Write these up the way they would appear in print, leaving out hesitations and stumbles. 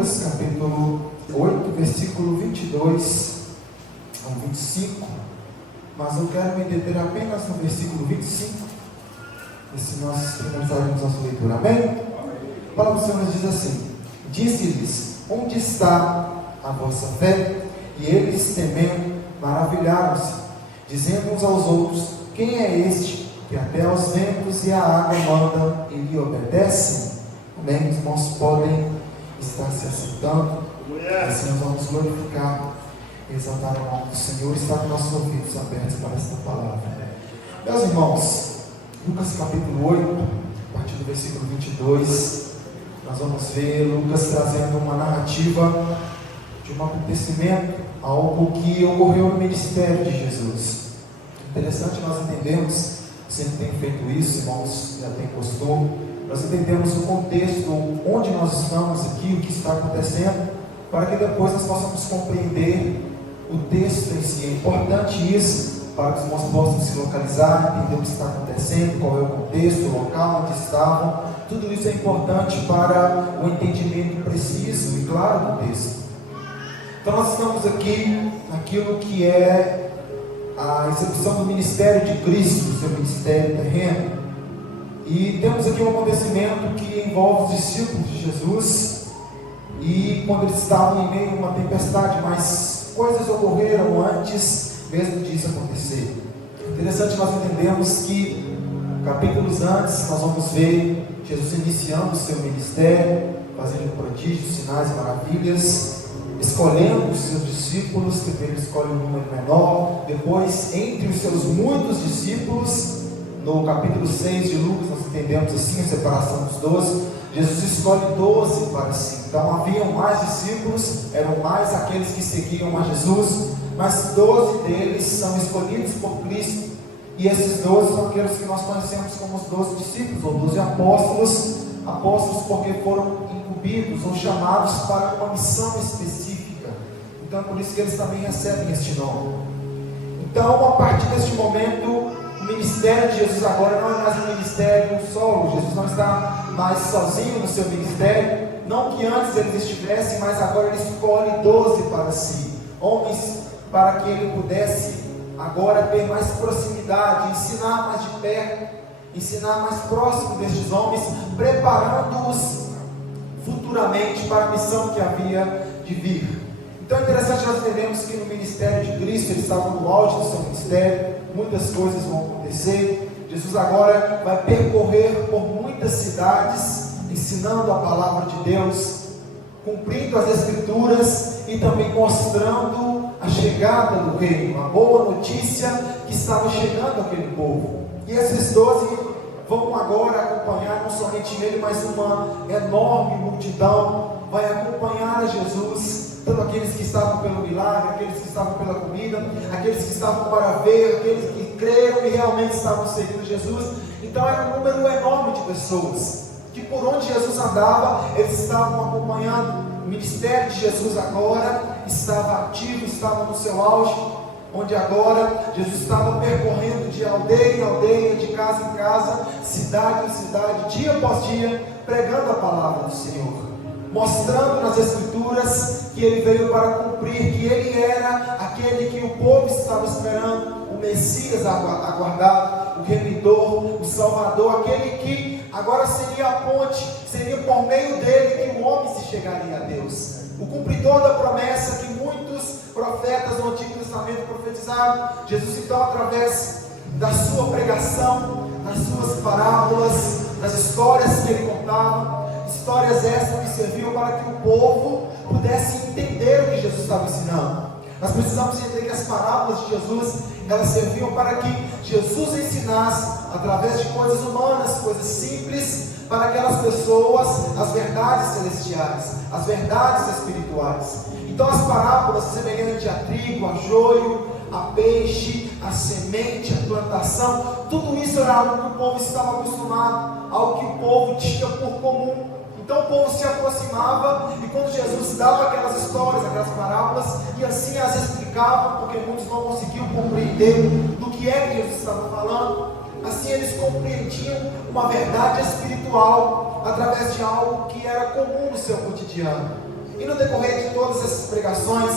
Lucas capítulo 8, versículo 22 ao 25, mas eu quero me deter apenas no versículo 25, e se nós finalizarmos nossa leitura, amém? A palavra do Senhor nos diz assim: disse-lhes, onde está a vossa fé? E eles, temendo, maravilharam-se, dizendo uns aos outros: quem é este que até aos ventos e à água manda e lhe obedecem? Amém? Os irmãos podem estar se assentando, assim nós vamos glorificar e exaltar o nome do Senhor. Está com nossos ouvidos abertos para esta palavra. Meus irmãos, Lucas capítulo 8, a partir do versículo 22, nós vamos ver Lucas trazendo uma narrativa de um acontecimento, algo que ocorreu no ministério de Jesus. Interessante nós entendemos, sempre tem feito isso, irmãos, já tem costume, nós entendemos o contexto, onde nós estamos aqui, o que está acontecendo, para que depois nós possamos compreender o texto em si. É importante isso, para que os irmãos possam se localizar, entender o que está acontecendo, qual é o contexto, o local onde estavam. Tudo isso é importante para o entendimento preciso e claro do texto. Então nós estamos aqui naquilo que é a execução do ministério de Cristo, do seu ministério terreno. E temos aqui um acontecimento que envolve os discípulos de Jesus, e quando eles estavam em meio a uma tempestade, mas coisas ocorreram antes mesmo disso acontecer. Interessante, nós entendemos que capítulos antes nós vamos ver Jesus iniciando o seu ministério, fazendo prodígios, sinais e maravilhas, escolhendo os seus discípulos, que ele escolhe um número menor. Depois, entre os seus muitos discípulos, no capítulo 6 de Lucas, nós entendemos assim a separação dos 12, Jesus escolhe 12 para si. Então haviam mais discípulos, eram mais aqueles que seguiam a Jesus, mas 12 deles são escolhidos por Cristo, e esses 12 são aqueles que nós conhecemos como os 12 discípulos, ou 12 apóstolos, apóstolos porque foram incumbidos ou chamados para uma missão específica. Então é por isso que eles também recebem este nome. Então, a partir deste momento, o ministério de Jesus agora não é mais um ministério solo. Jesus não está mais sozinho no seu ministério, não que antes eles estivessem, mas agora ele escolhe 12 para si, homens, para que ele pudesse agora ter mais proximidade, ensinar mais de perto, ensinar mais próximo destes homens, preparando-os futuramente para a missão que havia de vir. Então é interessante, nós entendemos que no ministério de Cristo, ele estava no auge do seu ministério, muitas coisas vão acontecer. Jesus agora vai percorrer por muitas cidades, ensinando a palavra de Deus, cumprindo as Escrituras e também mostrando a chegada do reino, a boa notícia que estava chegando àquele povo. E esses 12 vão agora acompanhar não somente ele, mas uma enorme multidão vai acompanhar a Jesus, tanto aqueles que estavam pelo milagre, aqueles que estavam pela comida, aqueles que estavam para ver, aqueles que creram e realmente estavam seguindo Jesus. Então era um número enorme de pessoas, que por onde Jesus andava, eles estavam acompanhando. O ministério de Jesus agora estava ativo, estava no seu auge, onde agora Jesus estava percorrendo de aldeia em aldeia, de casa em casa, cidade em cidade, dia após dia, pregando a palavra do Senhor, mostrando nas Escrituras que ele veio para cumprir, que ele era aquele que o povo estava esperando, o Messias aguardado, o Remidor, o Salvador, aquele que agora seria a ponte, seria por meio dele que o homem se chegaria a Deus, o cumpridor da promessa que muitos profetas no Antigo Testamento profetizaram. Jesus então, através da sua pregação, das suas parábolas, das histórias que ele contava, histórias essas que serviam para que o povo pudesse entender o que Jesus estava ensinando. Nós precisamos entender que as parábolas de Jesus, elas serviam para que Jesus ensinasse, através de coisas humanas, coisas simples, para aquelas pessoas, as verdades celestiais, as verdades espirituais. Então as parábolas, semelhantes a trigo, a joio, a peixe, a semente, a plantação, tudo isso era algo que o povo estava acostumado, algo que o povo tinha por comum. Então o povo se aproximava, e quando Jesus dava aquelas histórias, aquelas parábolas, e assim as explicava, porque muitos não conseguiam compreender do que é que Jesus estava falando, assim eles compreendiam uma verdade espiritual através de algo que era comum no seu cotidiano. E no decorrer de todas essas pregações,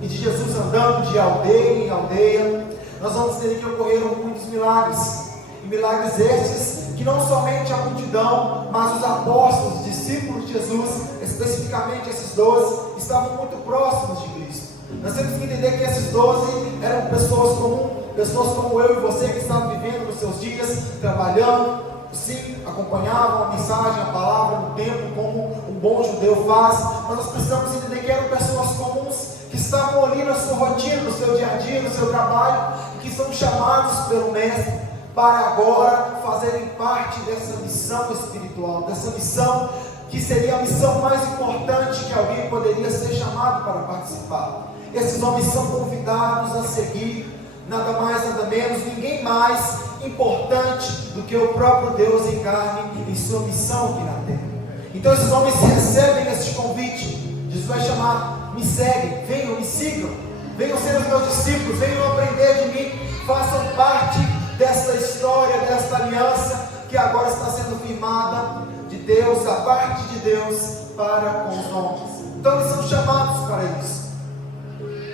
e de Jesus andando de aldeia em aldeia, nós vamos ver que ocorreram muitos milagres. E milagres estes que não somente a multidão, mas os apóstolos, discípulos de Jesus, especificamente esses 12, estavam muito próximos de Cristo. Nós temos que entender que esses 12 eram pessoas comuns, pessoas como eu e você que estavam vivendo nos seus dias, trabalhando, sim, acompanhavam a mensagem, a palavra no templo, como um bom judeu faz, mas nós precisamos entender que eram pessoas comuns, que estavam ali na sua rotina, no seu dia a dia, no seu trabalho, e que são chamados pelo Mestre para agora fazerem parte dessa missão espiritual, dessa missão que seria a missão mais importante que alguém poderia ser chamado para participar. Esses homens são convidados a seguir nada mais, nada menos, ninguém mais importante do que o próprio Deus em carne em sua missão aqui na terra. Então esses homens recebem este convite. Jesus vai chamar: me seguem, venham, me sigam, venham ser os meus discípulos, venham aprender de mim, façam parte desta história, desta aliança que agora está sendo firmada de Deus, a parte de Deus para com os homens. Então eles são chamados para isso.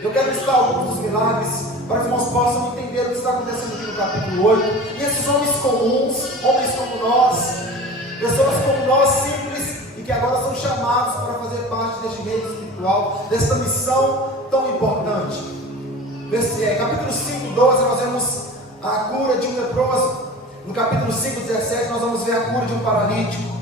Eu quero listar alguns dos milagres para que os irmãos possam entender o que está acontecendo aqui no capítulo 8. E esses homens comuns, homens como nós, pessoas como nós, simples, e que agora são chamados para fazer parte deste reino espiritual, desta missão tão importante. Capítulo 5, 12, nós vemos a cura de um leproso. No capítulo 5, 17, nós vamos ver a cura de um paralítico.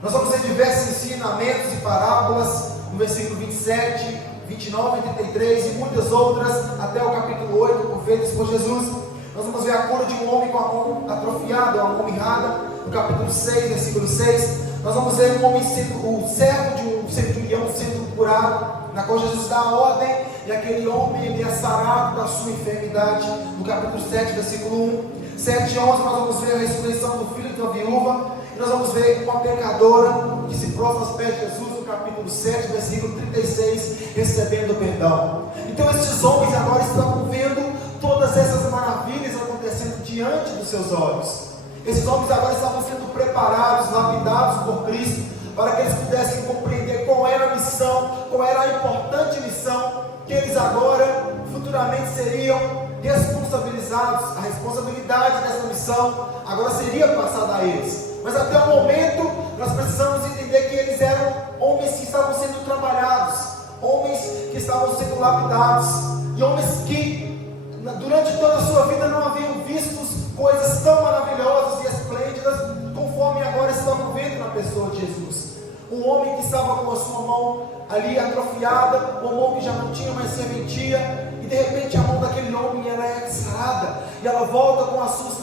Nós vamos ver diversos ensinamentos e parábolas no versículo 27, 29 e 33 e muitas outras até o capítulo 8, feitas por Jesus. Nós vamos ver a cura de um homem com a mão atrofiada, uma mão mirrada, no capítulo 6, versículo 6. Nós vamos ver um homem o servo de um centurião sendo curado, na qual Jesus dá a ordem, e aquele homem ele é sarado da sua enfermidade, no capítulo 7, versículo 1. 7 e 11 nós vamos ver a ressurreição do filho de uma viúva, e nós vamos ver uma pecadora que se prostra aos pés de Jesus, no capítulo 7, versículo 36, recebendo perdão. Então esses homens agora estavam vendo todas essas maravilhas acontecendo diante dos seus olhos. Esses homens agora estavam sendo preparados, lapidados por Cristo, para que eles pudessem compreender qual era a missão, qual era a importante missão, que eles agora, futuramente seriam responsabilizados. A responsabilidade dessa missão agora seria passada a eles. Mas até o momento, nós precisamos entender que eles eram homens que estavam sendo trabalhados, homens que estavam sendo lapidados, e homens que, durante toda a sua vida, não haviam visto coisas tão maravilhosas e esplêndidas, conforme agora estavam vendo na pessoa de Jesus. Um homem que estava com a sua mão ali atrofiada, uma mão que já não tinha mais serventia, e de repente a mão daquele homem ela é sarada, e ela volta com as suas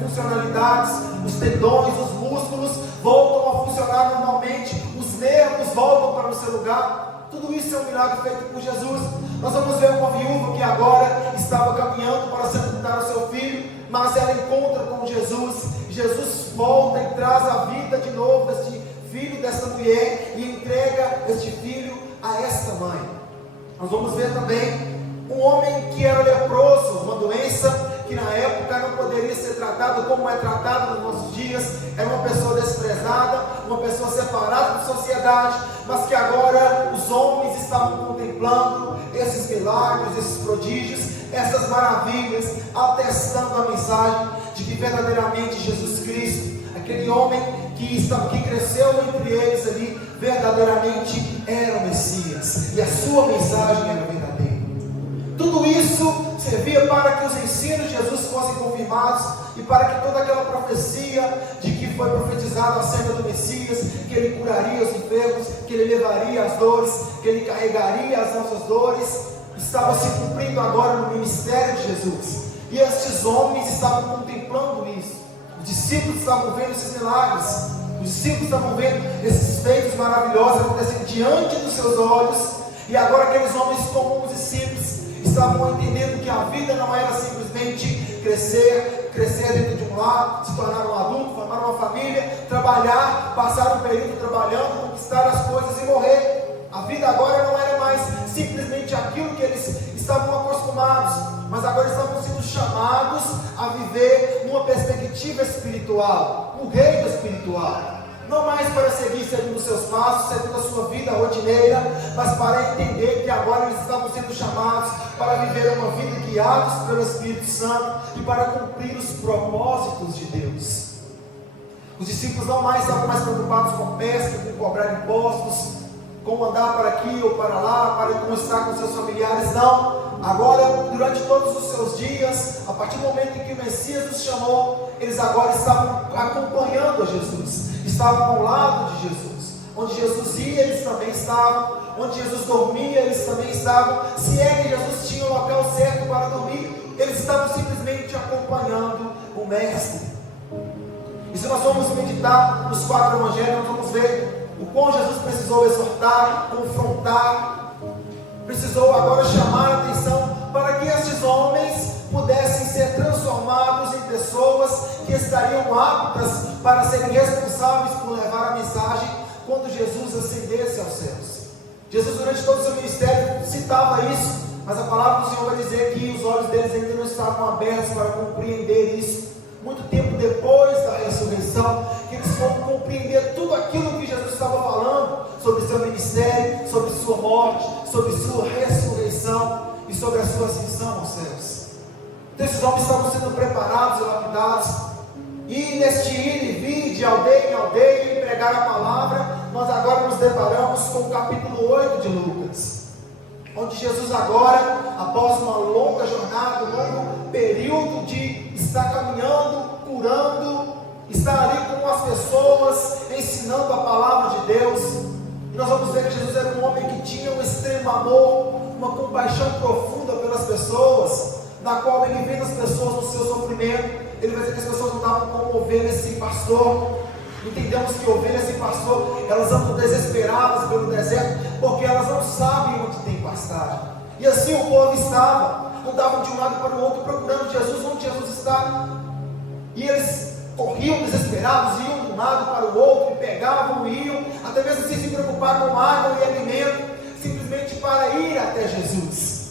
funcionalidades, os tendões, os músculos voltam a funcionar normalmente, os nervos voltam para o seu lugar. Tudo isso é um milagre feito por Jesus. Nós vamos ver uma viúva que agora estava caminhando para sepultar o seu filho, mas ela encontra com Jesus. Jesus volta e traz a vida de novo deste filho, desta mulher, e entrega este filho a esta mãe. Nós vamos ver também um homem que era leproso, uma doença que na época não poderia ser tratada como é tratada nos nossos dias. Era uma pessoa desprezada, uma pessoa separada da sociedade, mas que agora os homens estavam contemplando esses milagres, esses prodígios, essas maravilhas, atestando a mensagem de que verdadeiramente Jesus Cristo, aquele homem que cresceu entre eles ali, verdadeiramente era o Messias, e a sua mensagem era verdadeira. Tudo isso servia para que os ensinos de Jesus fossem confirmados, e para que toda aquela profecia de que foi profetizado acerca do Messias, que ele curaria os enfermos, que ele levaria as dores, que ele carregaria as nossas dores, estava se cumprindo agora no ministério de Jesus. E estes homens estavam contemplando isso. Os discípulos estavam vendo esses milagres, os discípulos estavam vendo esses feitos maravilhosos acontecendo diante dos seus olhos, e agora aqueles homens comuns e simples estavam entendendo que a vida não era simplesmente crescer dentro de um lar, se tornar um adulto, formar uma família, trabalhar, passar um período trabalhando, conquistar as coisas e morrer. A vida agora não era mais simplesmente aquilo que eles estavam acostumados, mas agora estavam sendo chamados a viver numa perspectiva espiritual, um reino espiritual. Não mais para seguir segundo os seus passos, segundo a sua vida vida rotineira, mas para entender que agora eles estavam sendo chamados para viver uma vida guiados pelo Espírito Santo e para cumprir os propósitos de Deus. Os discípulos não estavam mais preocupados com pesca, com cobrar impostos, com andar para aqui ou para lá, para como estar com seus familiares, não. Agora, durante todos os seus dias, a partir do momento em que o Messias os chamou, eles agora estavam acompanhando a Jesus, estavam ao lado de Jesus. Onde Jesus ia, eles também estavam. Onde Jesus dormia, eles também estavam. Se é que Jesus tinha o local certo para dormir, eles estavam simplesmente acompanhando o Mestre. E se nós formos meditar nos 4 evangelhos, nós vamos ver o quão Jesus precisou exortar, confrontar, precisou agora chamar a atenção para que estes homens pudessem ser transformados em pessoas que estariam aptas para serem responsáveis por levar a mensagem quando Jesus ascendesse aos céus. Jesus, durante todo o seu ministério, citava isso, mas a palavra do Senhor vai dizer que os olhos deles ainda não estavam abertos para compreender isso. Muito tempo depois da ressurreição, que eles foram compreender tudo aquilo que Jesus estava falando sobre seu ministério, sobre sua morte, sobre sua ressurreição e sobre a sua ascensão aos céus. Então esses homens estavam sendo preparados e lapidados, e neste ir e vir de aldeia em aldeia e pregar a palavra, nós agora nos deparamos com o capítulo 8 de Lucas, onde Jesus agora, após uma longa jornada, um longo período de estar caminhando, curando, estar ali com as pessoas, ensinando a palavra de Deus, e nós vamos ver que Jesus era um homem que tinha um extremo amor, uma compaixão profunda pelas pessoas, na qual ele vê as pessoas no seu sofrimento. Ele vai dizer que as pessoas não estavam como ovelhas sem pastor. Entendemos que ovelhas sem pastor, elas andam desesperadas pelo deserto, porque elas não sabem onde tem pastagem. E assim o povo estava, andavam de um lado para o outro, procurando Jesus, onde Jesus está. E eles corriam desesperados, iam de um lado para o outro, e pegavam, e iam, até mesmo sem se preocupar com água e alimento, simplesmente para ir até Jesus.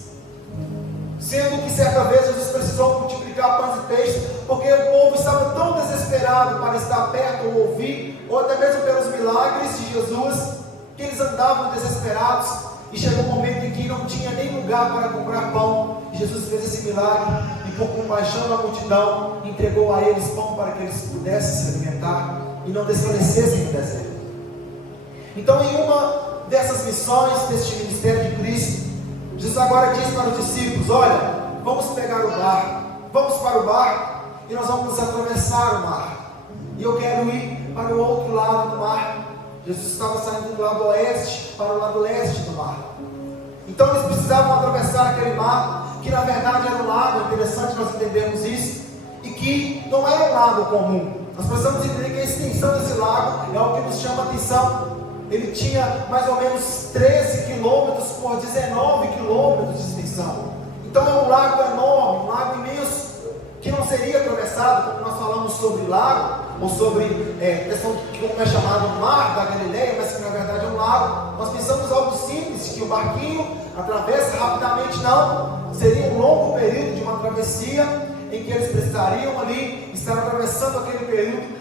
Sendo que certa vez Jesus precisou multiplicar pães e peixes, porque o povo estava tão desesperado para estar perto ou ouvir, ou até mesmo pelos milagres de Jesus, que eles andavam desesperados, e chegou um momento em que não tinha nem lugar para comprar pão, e Jesus fez esse milagre, e por compaixão da multidão, entregou a eles pão para que eles pudessem se alimentar, e não desfalecessem no deserto. Então, em uma dessas missões, deste ministério de Cristo, Jesus agora diz para os discípulos: olha, vamos pegar o barco, vamos para o barco, e nós vamos atravessar o mar, e eu quero ir para o outro lado do mar. Jesus estava saindo do lado oeste para o lado leste do mar, então eles precisavam atravessar aquele mar, que na verdade era um lago. É interessante nós entendermos isso, e que não era um lago comum. Nós precisamos entender que a extensão desse lago é algo que nos chama a atenção. Ele tinha mais ou menos 13 quilômetros por 19 quilômetros de extensão. Então é um lago enorme, um lago imenso, que não seria atravessado, como nós falamos sobre lago, ou sobre questão de como é chamado o mar da Galileia, mas que na verdade é um lago. Nós pensamos algo simples, que o barquinho atravessa rapidamente. Não, seria um longo período de uma travessia, em que eles precisariam ali estar atravessando aquele período,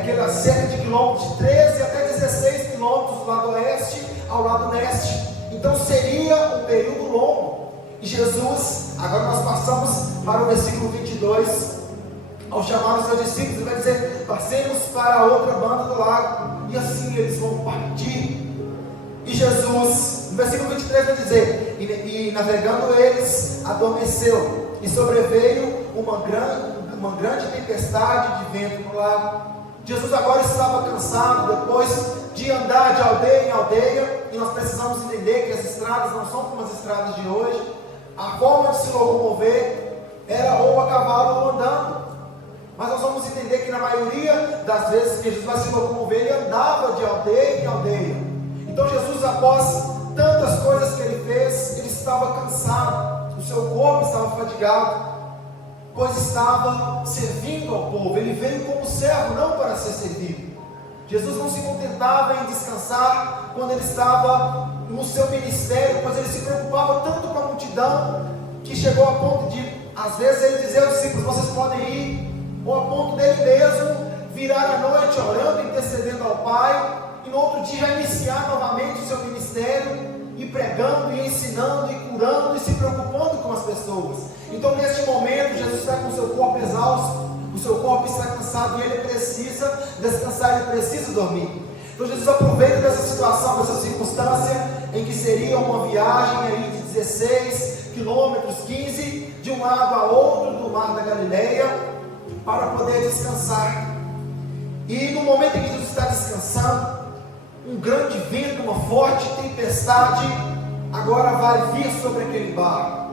aquela cerca de quilômetros, de 13 até 16 quilômetros do lado oeste ao lado leste. Então seria um período longo. E Jesus, agora nós passamos para o versículo 22, ao chamar os seus discípulos, ele vai dizer: passemos para a outra banda do lago. E assim eles vão partir. E Jesus, no versículo 23 vai dizer: e navegando eles, adormeceu, e sobreveio uma grande tempestade de vento no lago. Jesus agora estava cansado, depois de andar de aldeia em aldeia, e nós precisamos entender que as estradas não são como as estradas de hoje. A forma de se locomover era ou a cavalo ou andando, mas nós vamos entender que na maioria das vezes que Jesus vai se locomover, ele andava de aldeia em aldeia. Então Jesus, após tantas coisas que ele fez, ele estava cansado, o seu corpo estava fadigado, pois estava servindo ao povo. Ele veio como servo, não para ser servido. Jesus não se contentava em descansar quando ele estava no seu ministério, pois ele se preocupava tanto com a multidão, que chegou a ponto de, às vezes, ele dizer aos discípulos: vocês podem ir, ou a ponto dele mesmo virar à noite orando, intercedendo ao Pai, e no outro dia iniciar novamente o seu ministério. se preocupando com as pessoas. Então neste momento Jesus está com o seu corpo exausto, o seu corpo está cansado e ele precisa descansar, ele precisa dormir. Então Jesus aproveita dessa situação, dessa circunstância em que seria uma viagem aí de 16 quilômetros, 15, de um lado a outro do mar da Galileia, para poder descansar. E no momento em que Jesus está descansando, um grande vento, uma forte tempestade agora vai vir sobre aquele barco.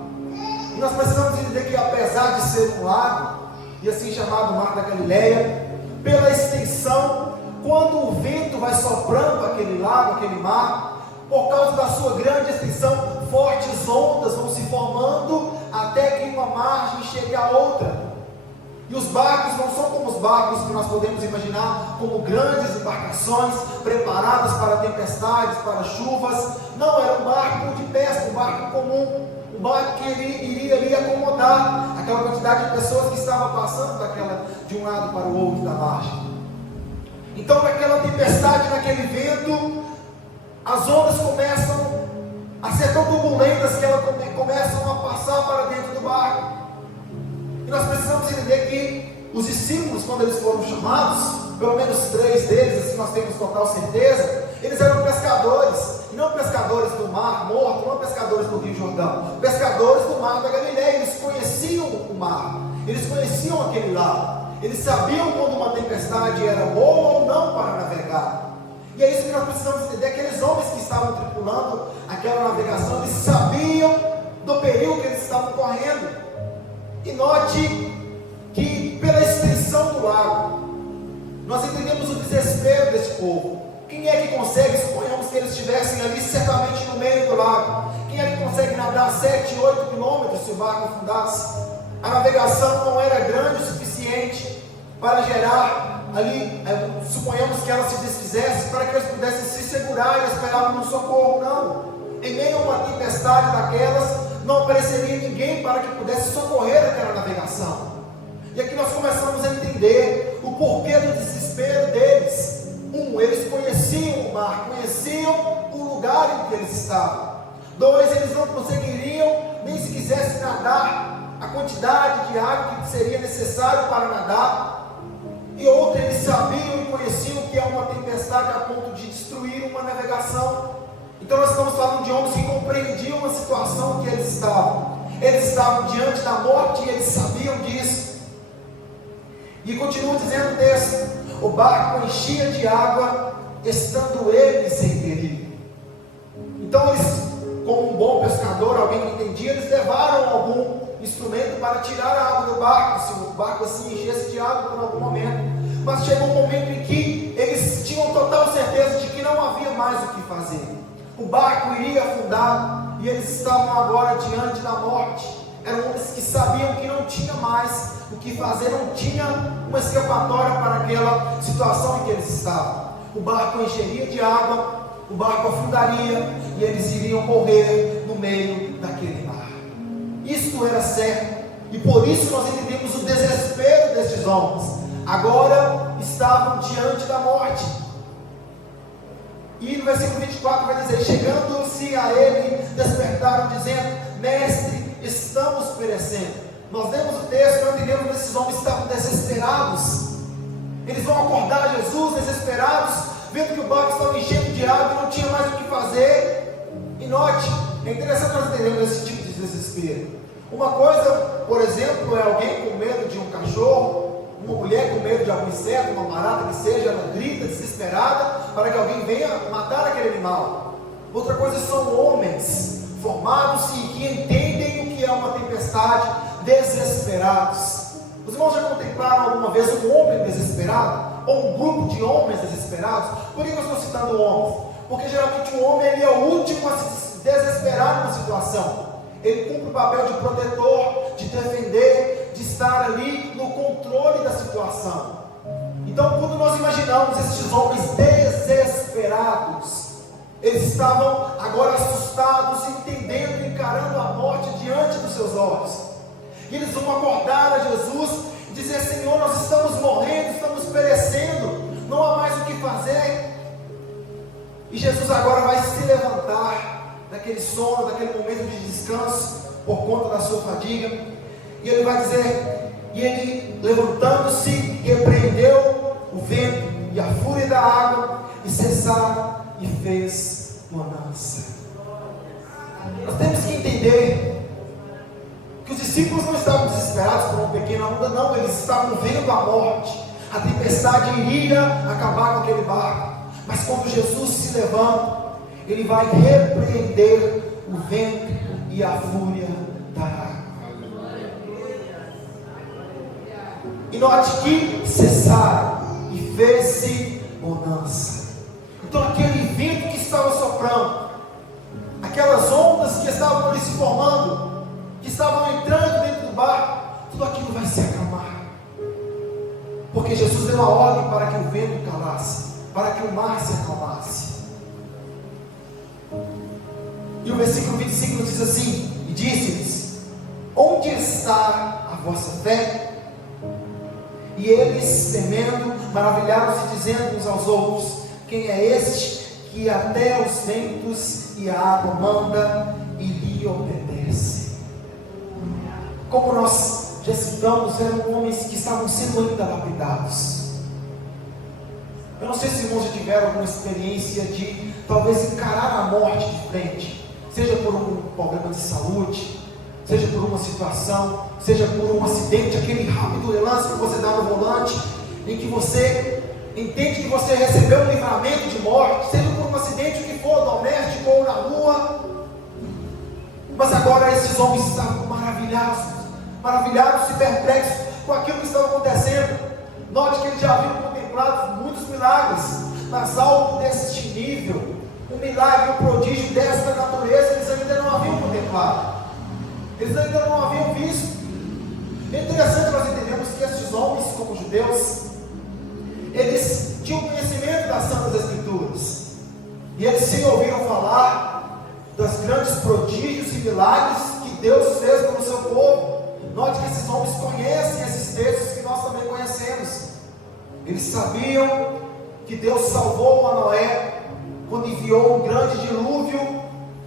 E nós precisamos entender que, apesar de ser um lago, e assim chamado Mar da Galileia, pela extensão, quando o vento vai soprando aquele lago, aquele mar, por causa da sua grande extensão, fortes ondas vão se formando até que uma margem chegue a outra. E os barcos não são como os barcos que nós podemos imaginar, como grandes embarcações preparadas para tempestades, para chuvas. Não, era um barco de pesca, um barco comum, um barco que iria ali acomodar aquela quantidade de pessoas que estavam passando de um lado para o outro da margem. Então, naquela tempestade, naquele vento, as ondas começam a ser tão turbulentas que elas começam a passar para dentro do barco. E nós precisamos entender que os discípulos, quando eles foram chamados, pelo menos 3 deles, assim nós temos total certeza, eles eram pescadores, e não pescadores do Mar Morto, não pescadores do Rio Jordão, pescadores do Mar da Galileia. Eles conheciam o mar, eles conheciam aquele lado, eles sabiam quando uma tempestade era boa ou não para navegar. E é isso que nós precisamos entender. Aqueles homens que estavam tripulando aquela navegação, eles sabiam do perigo que eles estavam correndo. E note que pela extensão do lago, nós entendemos o desespero desse povo. Quem é que consegue, suponhamos que eles estivessem ali certamente no meio do lago, quem é que consegue nadar 7, 8 quilômetros se o barco afundasse? A navegação não era grande o suficiente para gerar ali, suponhamos que ela se desfizesse, para que eles pudessem se segurar e esperar por um socorro. Não, em meio a uma tempestade daquelas, não apareceria ninguém para que pudesse socorrer aquela navegação. E aqui nós começamos a entender o porquê do desespero deles. Eles conheciam o mar, conheciam o lugar em que eles estavam. 2, eles não conseguiriam, nem se quisessem nadar, a quantidade de água que seria necessário para nadar. E outro, eles sabiam e conheciam que é uma tempestade a ponto de destruir uma navegação. Então nós estamos falando de homens que compreendiam a situação que eles estavam. Eles estavam diante da morte e eles sabiam disso. E continua dizendo o texto: o barco enchia de água, estando eles em perigo. Então eles, como um bom pescador, alguém que entendia, eles levaram algum instrumento para tirar a água do barco, se o barco assim enchesse de água por algum momento. Mas chegou um momento em que eles tinham total certeza de que não havia mais o que fazer. O barco iria afundar e eles estavam agora diante da morte. Eram homens que sabiam que não tinha mais o que fazer, não tinha uma escapatória para aquela situação em que eles estavam. O barco encheria de água, o barco afundaria e eles iriam morrer no meio daquele mar. Isto era certo, e por isso nós entendemos o desespero destes homens. Agora estavam diante da morte. E no versículo 24 vai dizer: chegando-se a ele, despertaram dizendo: mestre, estamos perecendo. Nós lemos o texto e nós entendemos que esses homens estavam desesperados. Eles vão acordar Jesus desesperados, vendo que o barco estava enchendo de água e não tinha mais o que fazer. E note, é interessante nós entendermos esse tipo de desespero. Uma coisa, por exemplo, é alguém com medo de um cachorro, uma mulher com medo de algum inseto, uma barata que seja, ela grita desesperada para que alguém venha matar aquele animal. Outra coisa são homens formados e que entendem o que é uma tempestade, desesperados. Os irmãos já contemplaram alguma vez um homem desesperado? Ou um grupo de homens desesperados? Por que eu estou citando homens? Porque geralmente o homem ele é o último a se desesperar numa situação. Ele cumpre o papel de protetor, de defender, de estar ali no controle da situação. Então, quando nós imaginamos estes homens desesperados, eles estavam agora assustados, entendendo, encarando a morte diante dos seus olhos. E eles vão acordar a Jesus e dizer: Senhor, nós estamos morrendo, estamos perecendo, não há mais o que fazer. E Jesus agora vai se levantar daquele sono, daquele momento de descanso, por conta da sua fadiga. E ele vai dizer, e ele levantando-se, repreendeu o vento e a fúria da água, e cessaram, e fez bonança. Nós temos que entender que os discípulos não estavam desesperados por uma pequena onda, não, eles estavam vendo a morte, a tempestade iria acabar com aquele barco. Mas quando Jesus se levanta, ele vai repreender o vento e a fúria da água. E note que cessaram e fez-se bonança. Então aquele vento que estava soprando, aquelas ondas que estavam ali se formando, que estavam entrando dentro do barco, tudo aquilo vai se acalmar. Porque Jesus deu a ordem para que o vento calasse, para que o mar se acalmasse. E o versículo 25 diz assim: e disse-lhes: onde está a vossa fé? E eles, temendo, maravilharam-se, dizendo uns aos outros: quem é este que até os ventos e a água manda e lhe obedece? Como nós já citamos, eram homens que estavam sendo ainda lapidados. Eu não sei se os irmãos já tiveram alguma experiência de talvez encarar a morte de frente, seja por um problema de saúde, seja por uma situação, seja por um acidente, aquele rápido relance que você dá no volante, em que você entende que você recebeu um livramento de morte, seja por um acidente, o que for, doméstico ou na rua. Mas agora esses homens estavam maravilhados e perplexos com aquilo que estava acontecendo. Note que eles já haviam contemplado muitos milagres, mas algo deste nível, um milagre, um prodígio desta natureza, eles ainda não haviam contemplado, eles ainda não haviam visto. É interessante nós entendemos que esses homens, como judeus, eles tinham conhecimento das Santas Escrituras, e eles sim ouviram falar dos grandes prodígios e milagres que Deus fez pelo seu povo. Note que esses homens conhecem esses textos que nós também conhecemos. Eles sabiam que Deus salvou a Noé quando enviou um grande dilúvio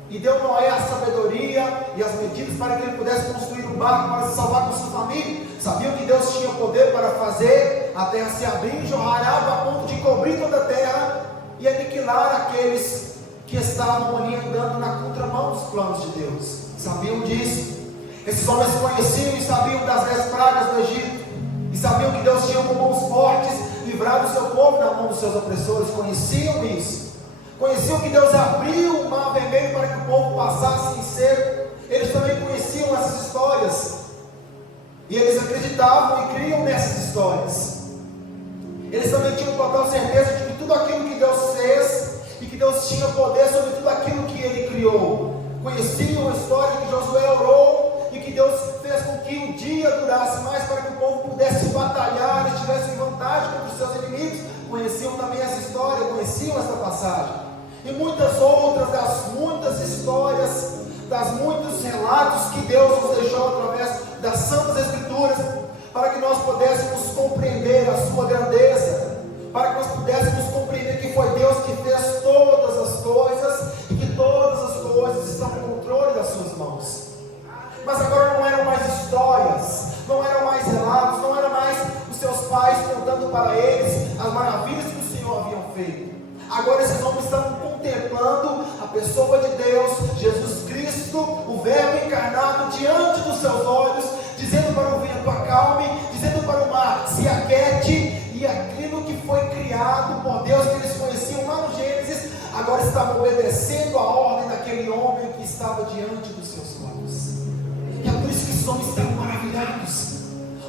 e deu a Noé a sabedoria e as medidas para que ele pudesse construir um barco para se salvar com sua família. Sabiam que Deus tinha poder para fazer a terra se abrir e jorrar água a ponto de cobrir toda a terra e aniquilar aqueles que estavam ali andando na contramão dos planos de Deus. Sabiam disso. Esses homens conheciam e sabiam das 10 pragas do Egito, e sabiam que Deus tinha com mãos fortes livrado o seu povo da mão dos seus opressores. Conheciam isso, conheciam que Deus abriu o mar vermelho para que o povo passasse em seco. Eles também conheciam essas histórias, e eles acreditavam e criam nessas histórias. Eles também tinham total certeza de que tudo aquilo que Deus fez, e que Deus tinha poder sobre tudo aquilo que Ele criou. Conheciam a história que Josué orou, e que Deus fez com que o dia durasse mais para que o povo pudesse batalhar e tivesse vantagem contra os seus inimigos. Conheciam também essa história, conheciam essa passagem, e muitas outras das muitas histórias, das muitos relatos que Deus nos deixou através das Santas Escrituras, para que nós pudéssemos compreender a sua grandeza, para que nós pudéssemos compreender que foi Deus que fez todas as coisas, e que todas as coisas estão no controle das suas mãos. Mas agora não eram mais histórias, não eram mais relatos, não eram mais os seus pais contando para eles as maravilhas que o Senhor havia feito. Agora esses homens estavam contemplando a pessoa de Deus, Jesus Cristo, o Verbo encarnado, diante dos seus olhos, dizendo para o vento: acalme, dizendo para o mar: se aquiete. E aquilo que foi criado por Deus, que eles conheciam lá no Gênesis, agora estavam obedecendo a ordem daquele homem que estava diante dos seus olhos. E é por isso que esses homens estavam maravilhados,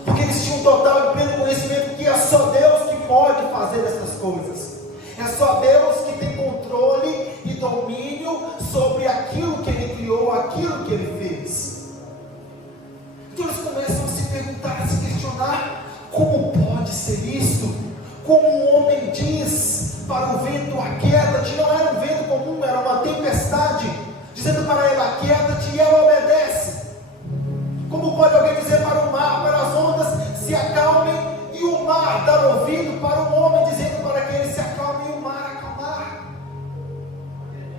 porque eles tinham total e pleno conhecimento que é só Deus que pode fazer essas coisas. É só Deus que tem controle e domínio sobre aquilo que Ele criou, aquilo que Ele fez. Então eles começam a se perguntar, a se questionar: como pode ser isso? Como um homem diz para o vento: aquieta-te. Não era um vento comum, era uma tempestade, dizendo para ele: aquieta-te, e ela obedece. Como pode alguém dizer para o mar, para as ondas: se acalmem, e o mar dar ouvido para um homem dizendo para que ele se acalme e o mar acalmar?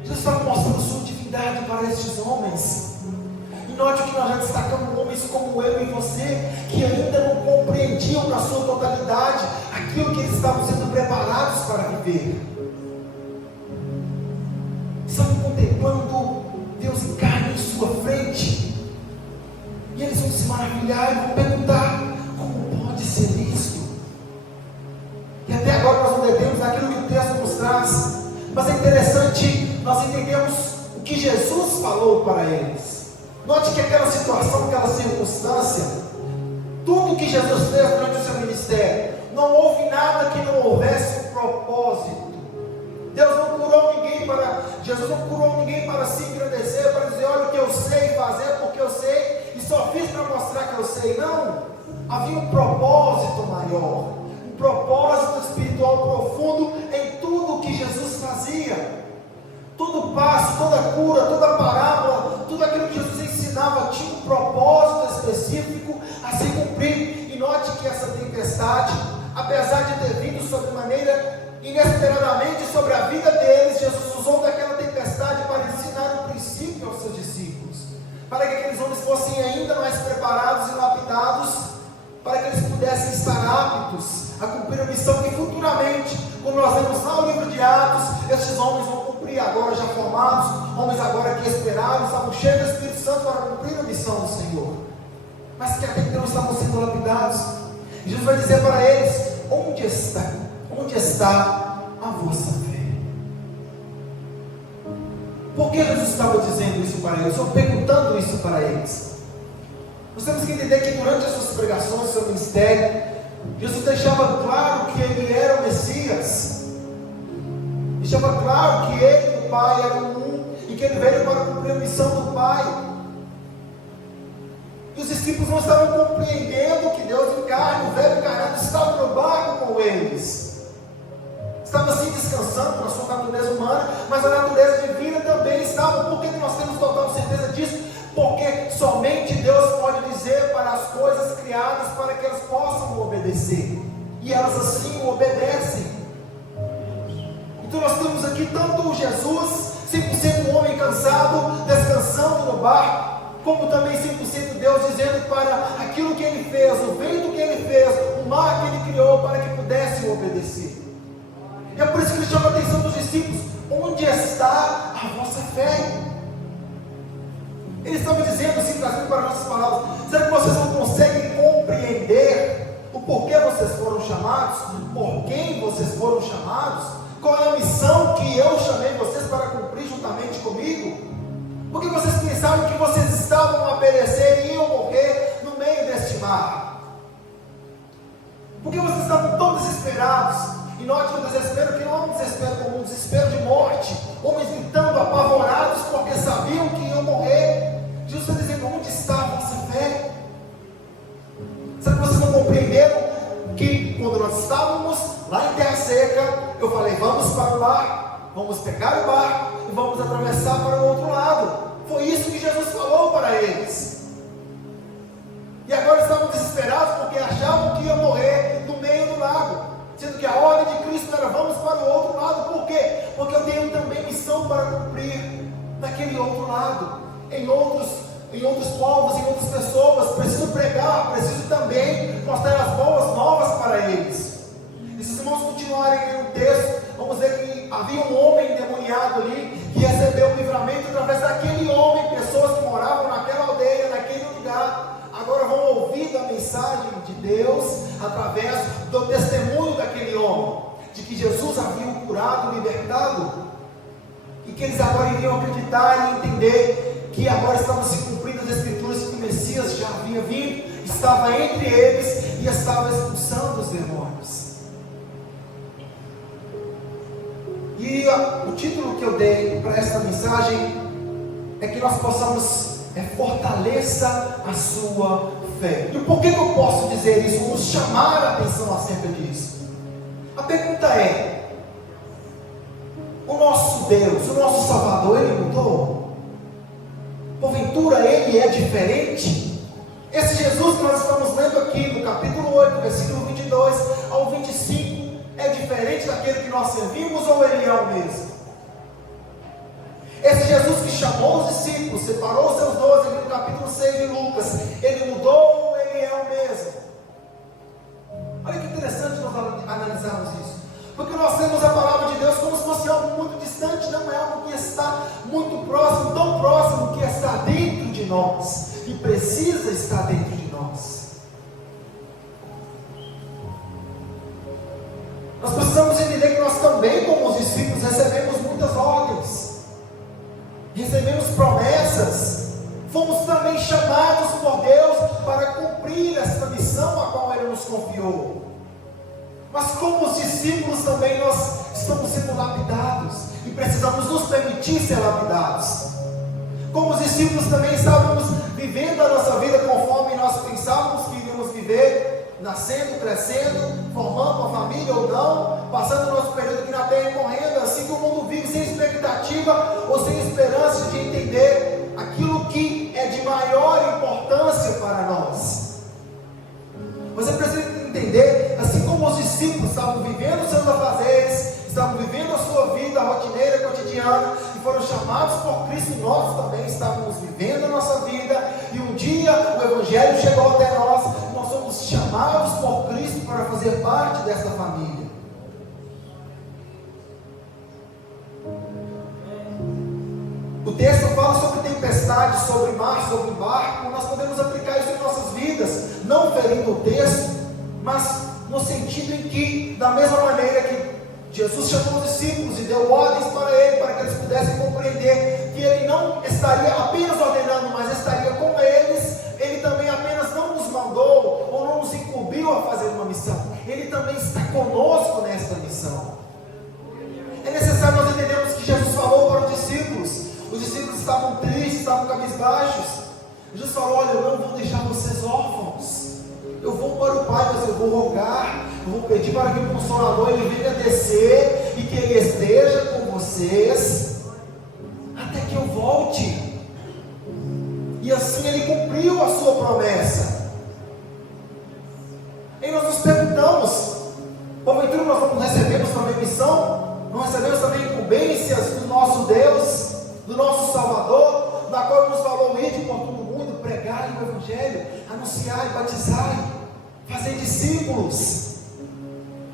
Jesus estava mostrando sua divindade. autoridade para estes homens. E note que nós já destacamos homens como eu e você, que ainda não compreendiam na sua totalidade aquilo que eles estavam sendo preparados para viver. Estavam contemplando Deus em carne em sua frente, e eles vão se maravilhar e vão perguntar: como pode ser isto? E até agora nós não detemos aquilo que o texto nos traz, mas é interessante nós entendemos o que Jesus falou para eles. Note que aquela situação, aquela circunstância, tudo que Jesus fez durante o seu ministério, não houve nada que não houvesse um propósito. Jesus não curou ninguém para se engrandecer, para dizer: olha o que eu sei fazer, porque eu sei, e só fiz para mostrar que eu sei. Não, havia um propósito maior, um propósito espiritual profundo em tudo o que Jesus fazia. Todo passo, toda cura, toda parábola, tudo aquilo que Jesus ensinava tinha um propósito específico a se cumprir. E note que essa tempestade, apesar de ter vindo sobre maneira inesperadamente sobre a vida deles, Jesus usou daquela tempestade para ensinar um princípio aos seus discípulos, para que aqueles homens fossem ainda mais preparados e lapidados, para que eles pudessem estar aptos a cumprir a missão que futuramente, como nós vemos lá no livro de Atos, esses homens vão cumprir agora já formados, homens agora que esperaram, estavam cheios do Espírito Santo para cumprir a missão do Senhor, mas que até então estavam sendo lapidados. E Jesus vai dizer para eles: onde está a vossa fé? Por que Jesus estava dizendo isso para eles, ou perguntando isso para eles? Nós temos que entender que durante as suas pregações, seu ministério, Jesus deixava claro que ele era o Messias, deixava claro que ele e o Pai eram um, e que ele veio para cumprir a missão do Pai. E os discípulos não estavam compreendendo que Deus em carne, o Verbo encarnado, estava no barco com eles, estava assim descansando na sua natureza humana, mas a natureza divina também estava. Por que nós temos total certeza disso? Porque somente Deus pode dizer para as coisas criadas para que elas possam obedecer, e elas assim o obedecem. Então nós temos aqui tanto Jesus, 100% homem cansado, descansando no barco, como também 100% Deus dizendo para aquilo que Ele fez, o vento que Ele fez, o mar que Ele criou, para que pudessem obedecer. E é por isso que Ele chama a atenção dos discípulos: onde está a vossa fé? Ele estava dizendo assim, trazendo para nossas palavras: será que vocês não conseguem compreender o porquê vocês foram chamados? Por quem vocês foram chamados? Qual é a missão que eu chamei vocês para cumprir juntamente comigo? Porque vocês pensavam que vocês estavam a perecer e iam morrer no meio deste mar? Porque vocês estavam tão desesperados? E note que o desespero que não é um desespero comum, um desespero de morte, homens gritando, apavorados, porque sabiam que iam morrer. Jesus está dizendo: onde está a vossa fé? Será que vocês não compreenderam que quando nós estávamos lá em terra seca, eu falei: vamos para o barco, vamos pegar o barco e vamos atravessar para o outro lado? Foi isso que Jesus falou para eles. E agora estavam desesperados porque achavam que iam morrer no meio do lago, sendo que a ordem de Cristo era: vamos para o outro lado. Por quê? Porque eu tenho também missão para cumprir naquele outro lado, em outros povos, em outras pessoas. Preciso pregar, preciso também mostrar as boas novas para eles. E se os irmãos continuarem no texto, vamos ver que havia um homem endemoniado ali, que recebeu o livramento através daquele homem. Pessoas que moravam naquela aldeia, naquele lugar, agora vão ouvir da mensagem de Deus através do testemunho daquele homem, de que Jesus havia o curado, libertado, e que eles agora iriam acreditar e entender que agora estavam se cumprindo as Escrituras, que o Messias já havia vindo, estava entre eles e estava expulsando os demônios. E o título que eu dei para esta mensagem é que nós possamos fortaleça a sua fé. E por que eu posso dizer isso? Vamos chamar a atenção acerca disso. A pergunta é: o nosso Deus, o nosso Salvador, Ele mudou? Porventura Ele é diferente? Esse Jesus que nós estamos lendo aqui no capítulo 8, versículo 22 ao 25, é diferente daquele que nós servimos, ou Ele é o mesmo? Esse Jesus que chamou os discípulos, separou os seus 12, ali no capítulo 6 de Lucas, ele mudou ou ele é o mesmo? Olha que interessante nós analisarmos isso. Porque nós temos a palavra de Deus como se fosse algo muito distante, não é algo que está muito próximo, tão próximo que está dentro de nós, e precisa estar dentro de nós. Nós precisamos entender que nós também, como os discípulos, recebemos muitas ordens, recebemos promessas, fomos também chamados por Deus para cumprir essa missão a qual Ele nos confiou. Mas como os discípulos também nós estamos sendo lapidados e precisamos nos permitir ser lapidados. Como os discípulos também estávamos vivendo a nossa vida conforme nós pensávamos que iríamos viver, nascendo, crescendo, formando uma família ou não, passando o nosso período aqui na terra e morrendo, assim que o mundo vive sem expectativa ou sem esperança de entender aquilo que é de maior importância para nós. Você precisa entender, assim como os discípulos estavam vivendo os seus afazeres, estavam vivendo a sua vida rotineira, cotidiana, e foram chamados por Cristo, nós também estávamos vivendo a nossa vida, e um dia o Evangelho chegou até nós, e nós somos chamados por Cristo para fazer parte desta família. O texto fala sobre tempestade, sobre mar, sobre barco. Nós podemos aplicar isso em nossas vidas, não ferindo o texto, mas no sentido em que, da mesma maneira que Jesus chamou os discípulos e deu ordens para ele, para que eles pudessem compreender que ele não estaria apenas ordenando, mas estaria com eles, ele também apenas não nos mandou ou não nos incumbiu a fazer uma missão, ele também está conosco nesta missão. É necessário nós entendermos que Jesus falou para os discípulos estavam tristes, estavam cabisbaixos. Jesus falou: olha, eu não vou deixar vocês órfãos, eu vou para o Pai, mas eu vou rogar, eu vou pedir para que o Consolador ele venha descer e que ele esteja com vocês até que eu volte. E assim ele cumpriu a sua promessa. E nós nos perguntamos: porventura nós não recebemos também missão? Não recebemos também incumbências do nosso Deus, do nosso Salvador, na qual nos falou: ide por todo o mundo, pregai o Evangelho, anunciai, batizai, fazer discípulos.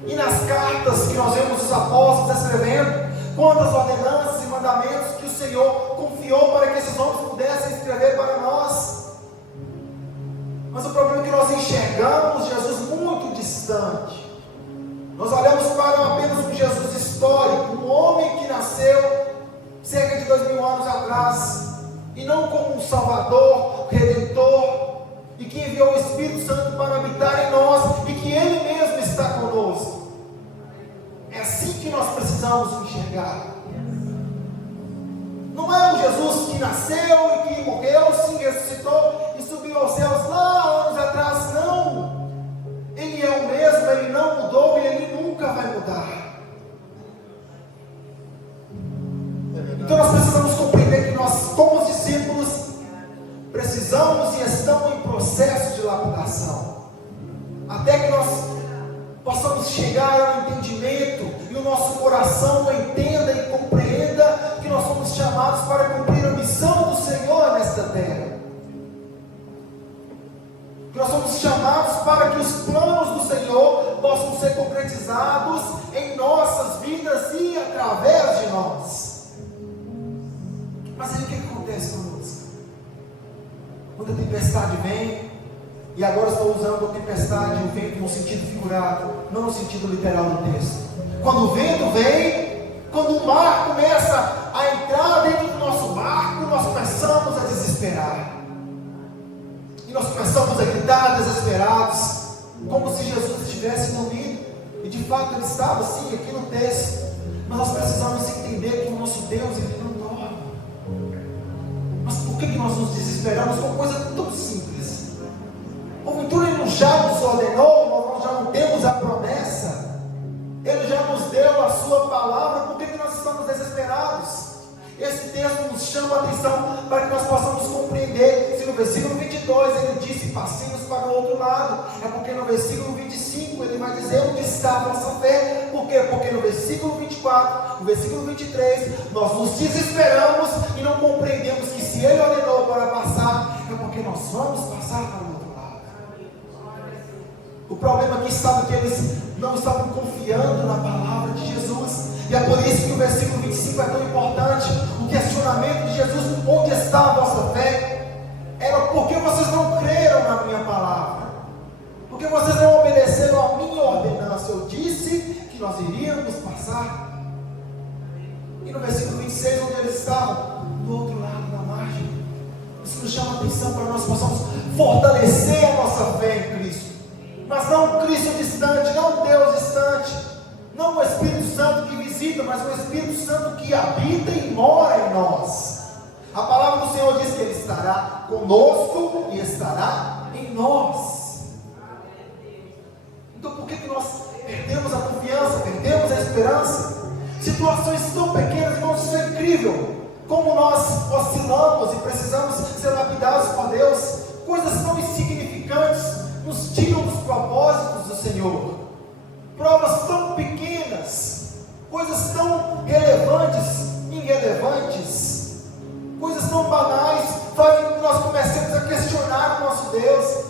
E nas cartas que nós vemos os apóstolos escrevendo, quantas ordenanças e mandamentos que o Senhor confiou para que esses homens pudessem escrever para nós. Mas o problema é que nós enxergamos Jesus muito distante. Nós olhamos para apenas um Jesus histórico, um homem que nasceu cerca de 2000 anos atrás, e não como um Salvador, Redentor, e que enviou o Espírito Santo para habitar em nós, e que Ele mesmo está conosco. É assim que nós precisamos enxergar. Não é um Jesus que nasceu e que morreu, sim, ressuscitou e subiu aos céus lá anos atrás, não. Ele é o mesmo, Ele não mudou e Ele nunca vai mudar. Então nós precisamos compreender que nós, como os discípulos, precisamos e estamos em processo de lapidação, até que nós possamos chegar ao entendimento e o nosso coração entenda e compreenda que nós somos chamados para cumprir a missão do Senhor nesta terra, que nós somos chamados para que os planos do Senhor possam ser concretizados em nossas vidas e através de nós. Mas aí o que acontece conosco? Quando a tempestade vem, e agora estou usando a tempestade, o vento no sentido figurado, não no sentido literal do texto. Quando o vento vem, quando o mar começa a entrar dentro do nosso barco, nós começamos a desesperar. E nós começamos a gritar desesperados, como se Jesus estivesse dormindo. E de fato ele estava sim aqui no texto. Mas nós precisamos entender que o nosso Deus, Ele não dorme. Mas por que nós nos desesperamos com coisa tão simples? Porventura Ele já nos ordenou, nós já não temos a promessa, Ele já nos deu a sua palavra, por que nós estamos desesperados? Esse texto nos chama a atenção para que nós possamos compreender. Se no versículo 22 ele disse: passemos para o outro lado, é porque no versículo 25 ele vai dizer: onde está a vossa fé? Por quê? Porque no versículo 24, no versículo 23, nós nos desesperamos e não compreendemos que se Ele ordenou para passar, é porque nós vamos passar para o outro lado. O problema aqui estava que eles não estavam confiando na palavra de Jesus. E é por isso que o versículo 25 é tão importante. O questionamento de Jesus: onde está a vossa fé? Era: porque vocês não creram na minha palavra? Porque vocês não obedeceram a minha ordenança? Eu disse que nós iríamos passar. E no versículo 26, onde eles estavam? Do outro lado da margem. Isso nos chama a atenção para nós possamos fortalecer a nossa fé em Cristo. Mas não um Cristo distante, não um Deus distante, não o Espírito Santo que visita, mas o Espírito Santo que habita e mora em nós. A palavra do Senhor diz que Ele estará conosco e estará em nós. Então por que nós perdemos a confiança, perdemos a esperança? Situações tão pequenas, irmãos, isso é incrível. Como nós oscilamos e precisamos ser lapidados por Deus. Coisas tão insignificantes nos tiram dos propósitos do Senhor. Provas tão pequenas, coisas tão relevantes, irrelevantes, coisas tão banais, fazem com que nós comecemos a questionar o nosso Deus,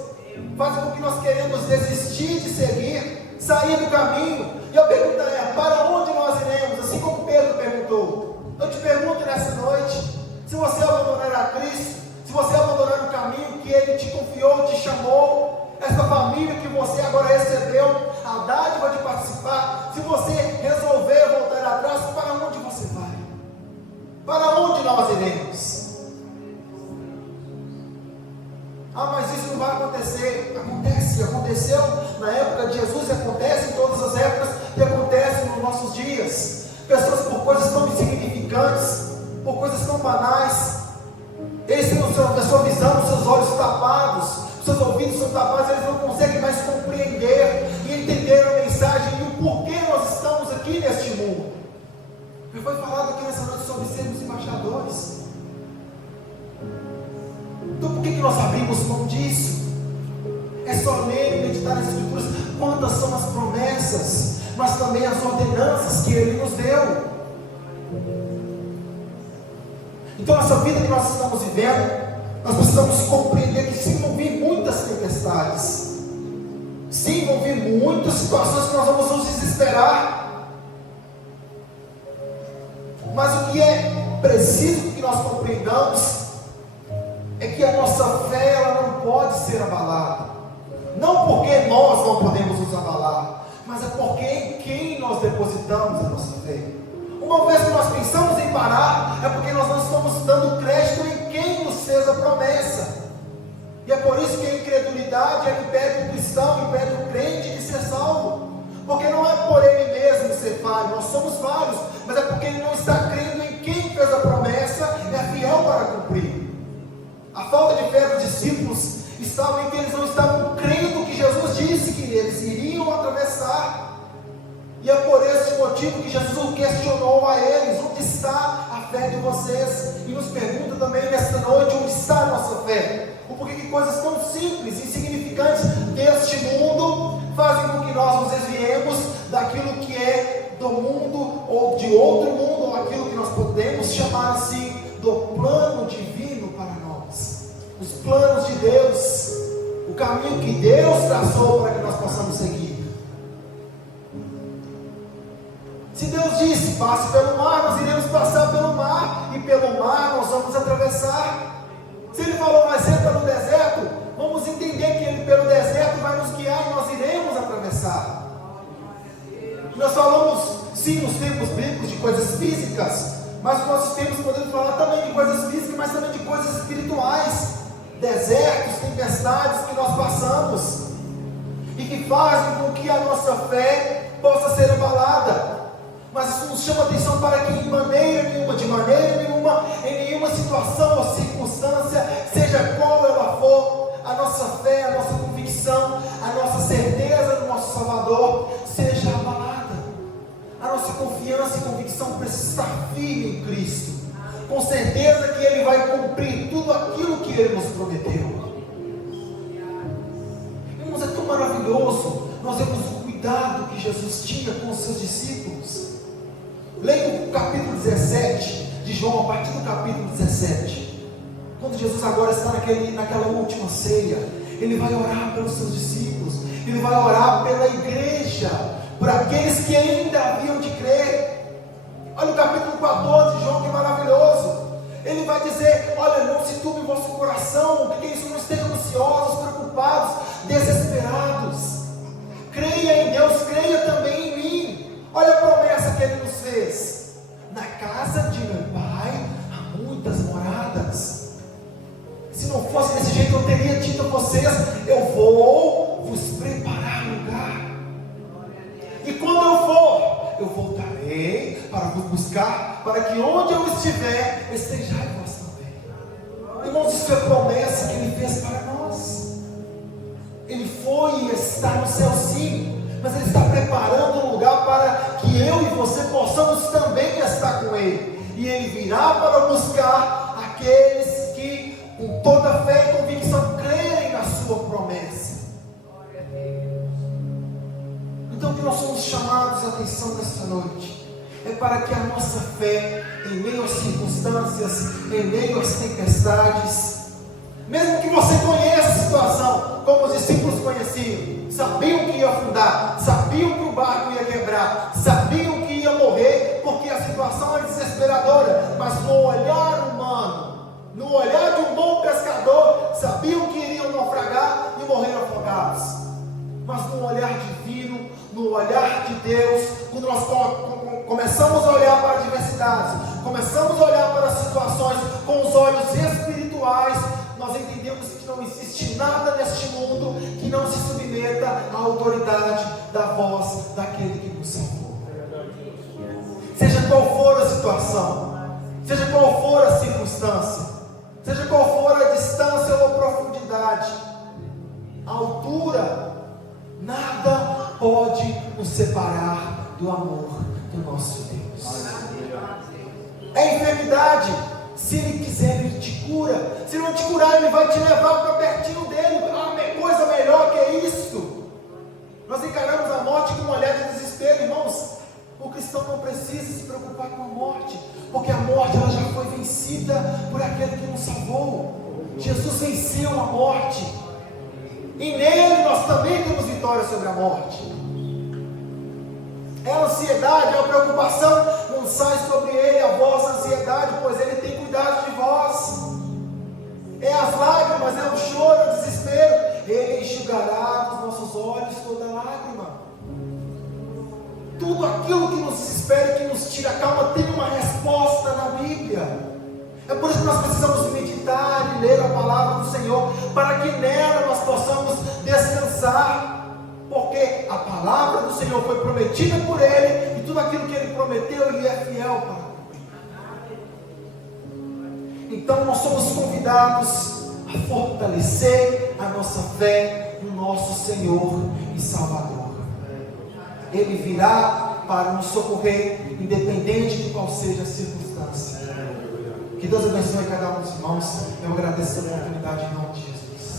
fazem com que nós queremos desistir de seguir, sair do caminho. E a pergunta é: para onde nós iremos? Assim como Pedro perguntou. Eu te pergunto nessa noite: se você abandonar a Cristo, se você abandonar o caminho que Ele te confiou, te chamou, essa família que você agora recebeu, a dádiva de participar, se você resolver voltar atrás, para onde você vai? Para onde nós iremos? Ah, mas isso não vai acontecer. Acontece, aconteceu na época de Jesus e acontece em todas as épocas e acontece nos nossos dias. Pessoas, por coisas tão insignificantes, por coisas tão banais, eles têm a sua visão, os seus olhos tapados, os seus ouvidos são tapados, eles não conseguem mais compreender e entender a mensagem e o porquê nós estamos aqui neste mundo. E foi falado aqui nessa noite sobre sermos embaixadores. Então por que nós abrimos mão disso? É só ler e meditar nas Escrituras quantas são as promessas, mas também as ordenanças que Ele nos deu. Então essa vida que nós estamos vivendo, nós precisamos compreender que sim, vão vir muitas tempestades, sim, vão vir muitas situações que nós vamos nos desesperar, mas o que é preciso que nós compreendamos é que a nossa fé, ela não pode ser abalada. Não porque nós não podemos nos abalar, mas é porque em quem nós depositamos a nossa fé. Uma vez que nós pensamos em parar, é porque nós não estamos dando crédito em quem nos fez a promessa. E é por isso que a incredulidade impede o cristão, impede o crente de ser salvo. Porque não é por ele mesmo ser falho, nós somos falhos, mas é porque ele não está crendo em quem fez a promessa, é fiel para cumprir. A falta de fé dos discípulos estava em que eles não estavam crendo que Jesus disse que eles iriam atravessar. E é por esse motivo que Jesus questionou a eles: onde está a fé de vocês? E nos pergunta também nesta noite: onde está a nossa fé? Ou por que coisas tão simples e insignificantes deste mundo fazem com que nós nos desviemos daquilo que é do mundo, ou de outro mundo, ou aquilo que nós podemos chamar assim do plano divino para nós, os planos de Deus, o caminho que Deus traçou para que nós possamos seguir. Se Deus disse: passe pelo mar, nós iremos passar pelo mar, e pelo mar nós vamos atravessar. Se Ele falou: vai ser pelo deserto, vamos entender que Ele pelo deserto vai nos guiar e nós iremos atravessar. Nós falamos sim nos tempos bíblicos de coisas físicas, mas nos nossos tempos podemos falar também de coisas físicas, mas também de coisas espirituais, desertos, tempestades que nós passamos e que fazem com que a nossa fé possa ser abalada. Mas isso nos chama atenção para que de maneira nenhuma, em nenhuma situação ou circunstância, seja qual ela for, a nossa fé, a nossa convicção, a nossa certeza no nosso Salvador seja abalada. A nossa confiança e convicção precisa estar firme em Cristo, com certeza que Ele vai cumprir tudo aquilo que Ele nos prometeu. Irmãos, é tão maravilhoso nós vemos o cuidado que Jesus tinha com os seus discípulos. Leia o capítulo 17 de João, a partir do capítulo 17. Quando Jesus agora está naquela última ceia, Ele vai orar pelos seus discípulos, Ele vai orar pela igreja, por aqueles que ainda haviam de crer. Olha o capítulo 14 de João, que maravilhoso. Ele vai dizer: olha, não se turbe o vosso coração, porque isso, não estejam ansiosos, preocupados, desesperados. Creia em Deus, creia também em mim. Olha a promessa que Ele nos fez: na casa de meu Pai há muitas moradas. Se não fosse desse jeito, eu teria dito a vocês: eu vou vos preparar lugar. E quando eu for, eu voltarei para vos buscar, para que onde eu estiver, estejais vós também. Irmãos, isso é a promessa que Ele fez para nós. Ele foi e está no céu, sim, mas Ele está preparando um lugar para que eu e você possamos também estar com Ele. E Ele virá para buscar aqueles que, com toda fé e convicção, creem na sua promessa. Então, o que nós somos chamados a atenção nesta noite é para que a nossa fé, em meio às circunstâncias, em meio às tempestades, mesmo que você conheça a situação, como os discípulos conheciam, sabiam que ia afundar, sabiam que o barco ia quebrar, sabiam que ia morrer, porque a situação é desesperadora, mas no olhar humano, no olhar de um bom pescador, sabiam que iriam naufragar e morrer afogados. Mas no olhar divino, no olhar de Deus, quando nós começamos a olhar para adversidades, começamos a olhar para situações com os olhos espirituais, nós entendemos que não existe nada neste mundo que não se submeta à autoridade da voz daquele que nos salvou. Seja qual for a situação, seja qual for a circunstância, seja qual for a distância ou a profundidade, a altura, nada pode nos separar do amor do nosso Deus. É enfermidade. Se Ele quiser, Ele te cura. Se não te curar, Ele vai te levar para pertinho dEle. Coisa melhor que isso. Nós encaramos a morte com um olhar de desespero, irmãos. O cristão não precisa se preocupar com a morte, porque a morte ela já foi vencida por aquele que nos salvou. Jesus venceu a morte, e nele nós também temos vitória sobre a morte. É a ansiedade, é a preocupação, não sai sobre ele a vossa ansiedade, pois Ele tem cuidado de vós. É as lágrimas, é o choro, é o desespero. Ele enxugará dos nossos olhos toda lágrima. Tudo aquilo que nos desespera, que nos tira a calma, tem uma resposta na Bíblia. É por isso que nós precisamos meditar e ler a palavra do Senhor, para que nela nós possamos descansar. Porque a palavra do Senhor foi prometida por Ele, e tudo aquilo que Ele prometeu, Ele é fiel para cumprir. Então nós somos convidados a fortalecer a nossa fé no nosso Senhor e Salvador. Ele virá para nos socorrer, independente de qual seja a circunstância. Que Deus abençoe cada um dos irmãos. Eu agradeço a oportunidade em nome de Jesus.